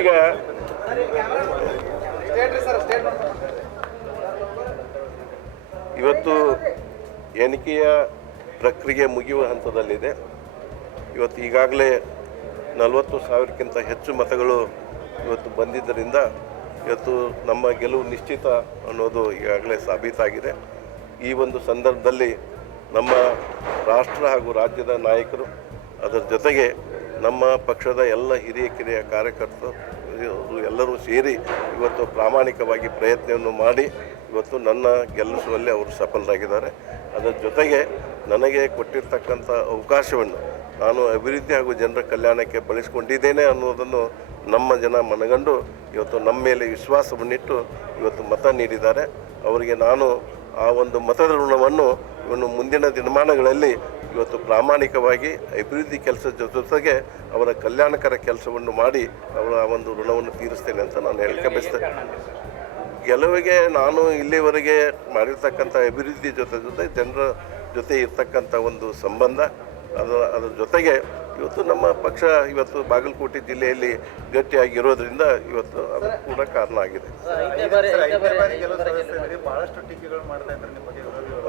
ಈಗ ಇವತ್ತು ಎಣಿಕೆಯ ಪ್ರಕ್ರಿಯೆ ಮುಗಿಯುವ ಹಂತದಲ್ಲಿದೆ. ಇವತ್ತು ಈಗಾಗಲೇ 40,000ಕ್ಕಿಂತ ಹೆಚ್ಚು ಮತಗಳು ಇವತ್ತು ಬಂದಿದ್ದರಿಂದ ಇವತ್ತು ನಮ್ಮ ಗೆಲುವು ನಿಶ್ಚಿತ ಅನ್ನೋದು ಈಗಾಗಲೇ ಸಾಬೀತಾಗಿದೆ. ಈ ಒಂದು ಸಂದರ್ಭದಲ್ಲಿ ನಮ್ಮ ರಾಷ್ಟ್ರ ಹಾಗೂ ರಾಜ್ಯದ ನಾಯಕರು, ಅದರ ಜೊತೆಗೆ ನಮ್ಮ ಪಕ್ಷದ ಎಲ್ಲ ಹಿರಿಯ ಕಿರಿಯ ಕಾರ್ಯಕರ್ತರು ಎಲ್ಲರೂ ಸೇರಿ ಇವತ್ತು ಪ್ರಾಮಾಣಿಕವಾಗಿ ಪ್ರಯತ್ನವನ್ನು ಮಾಡಿ ಇವತ್ತು ನನ್ನ ಗೆಲ್ಲಿಸುವಲ್ಲಿ ಅವರು ಸಫಲರಾಗಿದ್ದಾರೆ. ಅದರ ಜೊತೆಗೆ ನನಗೆ ಕೊಟ್ಟಿರ್ತಕ್ಕಂಥ ಅವಕಾಶವನ್ನು ನಾನು ಅಭಿವೃದ್ಧಿ ಹಾಗೂ ಜನರ ಕಲ್ಯಾಣಕ್ಕೆ ಬಳಸಿಕೊಂಡಿದ್ದೇನೆ ಅನ್ನೋದನ್ನು ನಮ್ಮ ಜನ ಮನಗಂಡು ಇವತ್ತು ನಮ್ಮ ಮೇಲೆ ವಿಶ್ವಾಸವನ್ನಿಟ್ಟು ಇವತ್ತು ಮತ ನೀಡಿದ್ದಾರೆ. ಅವರಿಗೆ ನಾನು ಆ ಒಂದು ಮತದ ಋಣವನ್ನು ಇವನ್ನು ಮುಂದಿನ ದಿನಮಾನಗಳಲ್ಲಿ ಇವತ್ತು ಪ್ರಾಮಾಣಿಕವಾಗಿ ಅಭಿವೃದ್ಧಿ ಕೆಲಸದ ಜೊತೆಗೆ ಅವರ ಕಲ್ಯಾಣಕರ ಕೆಲಸವನ್ನು ಮಾಡಿ ಅವರ ಒಂದು ಋಣವನ್ನು ತೀರಿಸ್ತೇನೆ ಅಂತ ನಾನು ಹೇಳಕ್ಕೆ ಬಯಸ್ತೇನೆ. ಗೆಲುವಿಗೆ ನಾನು ಇಲ್ಲಿವರೆಗೆ ಮಾಡಿರ್ತಕ್ಕಂಥ ಅಭಿವೃದ್ಧಿ ಜೊತೆ ಜನರ ಜೊತೆ ಇರ್ತಕ್ಕಂಥ ಒಂದು ಸಂಬಂಧ, ಅದರ ಜೊತೆಗೆ ಇವತ್ತು ನಮ್ಮ ಪಕ್ಷ ಇವತ್ತು ಬಾಗಲಕೋಟೆ ಜಿಲ್ಲೆಯಲ್ಲಿ ಗಟ್ಟಿಯಾಗಿರೋದ್ರಿಂದ ಇವತ್ತು ಅದು ಕೂಡ ಕಾರಣ ಆಗಿದೆ.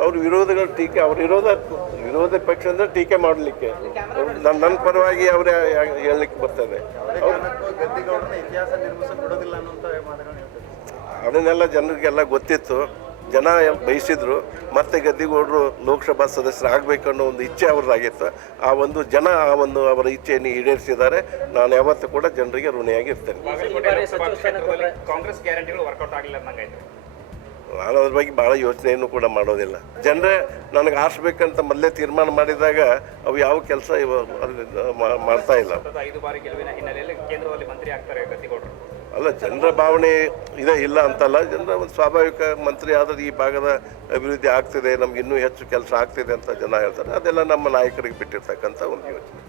ಅವ್ರ ವಿರೋಧಗಳ ಟೀಕೆ, ಅವ್ರ ವಿರೋಧ ಪಕ್ಷ ಅಂದರೆ ಟೀಕೆ ಮಾಡಲಿಕ್ಕೆ ನನ್ನ ಪರವಾಗಿ ಅವರೇ ಹೇಳಲಿಕ್ಕೆ ಬರ್ತದೆ. ಅದನ್ನೆಲ್ಲ ಜನರಿಗೆಲ್ಲ ಗೊತ್ತಿತ್ತು, ಜನ ಬಯಸಿದ್ರು. ಮತ್ತೆ ಗದ್ದಿಗೌಡರು ಲೋಕಸಭಾ ಸದಸ್ಯರು ಆಗಬೇಕು ಅನ್ನೋ ಒಂದು ಇಚ್ಛೆ ಅವ್ರದ್ದಾಗಿತ್ತು. ಆ ಒಂದು ಜನ ಅವರ ಇಚ್ಛೆಯನ್ನು ಈಡೇರಿಸಿದ್ದಾರೆ. ನಾನು ಯಾವತ್ತೂ ಕೂಡ ಜನರಿಗೆ ಋಣಿಯಾಗಿರ್ತೇನೆ. ಕಾಂಗ್ರೆಸ್ ಗ್ಯಾರಂಟಿಗಳು ವರ್ಕೌಟ್ ಆಗಲಿಲ್ಲ ಅನ್ನಂಗಾಯ್ತು. ನಾನು ಅದ್ರ ಬಗ್ಗೆ ಭಾಳ ಯೋಚನೆಯನ್ನು ಕೂಡ ಮಾಡೋದಿಲ್ಲ. ಜನರೇ ನನಗೆ ಆರಿಸ್ಬೇಕಂತ ಮೊದಲೇ ತೀರ್ಮಾನ ಮಾಡಿದಾಗ ಅವು ಯಾವ ಕೆಲಸ ಮಾಡ್ತಾ ಇಲ್ಲ. 5 ಬಾರಿ ಗೆಲುವಿನ ಹಿನ್ನೆಲೆಯಲ್ಲಿ ಕೇಂದ್ರದಲ್ಲಿ ಮಂತ್ರಿ ಆಗ್ತಾರೆ ಗದ್ದಿಗೌಡರು. ಅಲ್ಲ, ಜನರ ಭಾವನೆ ಇದೆ, ಇಲ್ಲ ಅಂತಲ್ಲ. ಜನರ ಒಂದು ಸ್ವಾಭಾವಿಕ ಮಂತ್ರಿ ಆದರೆ ಈ ಭಾಗದ ಅಭಿವೃದ್ಧಿ ಆಗ್ತಿದೆ, ನಮ್ಗೆ ಇನ್ನೂ ಹೆಚ್ಚು ಕೆಲಸ ಆಗ್ತಿದೆ ಅಂತ ಜನ ಹೇಳ್ತಾರೆ. ಅದೆಲ್ಲ ನಮ್ಮ ನಾಯಕರಿಗೆ ಬಿಟ್ಟಿರ್ತಕ್ಕಂಥ ಒಂದು ಯೋಚನೆ.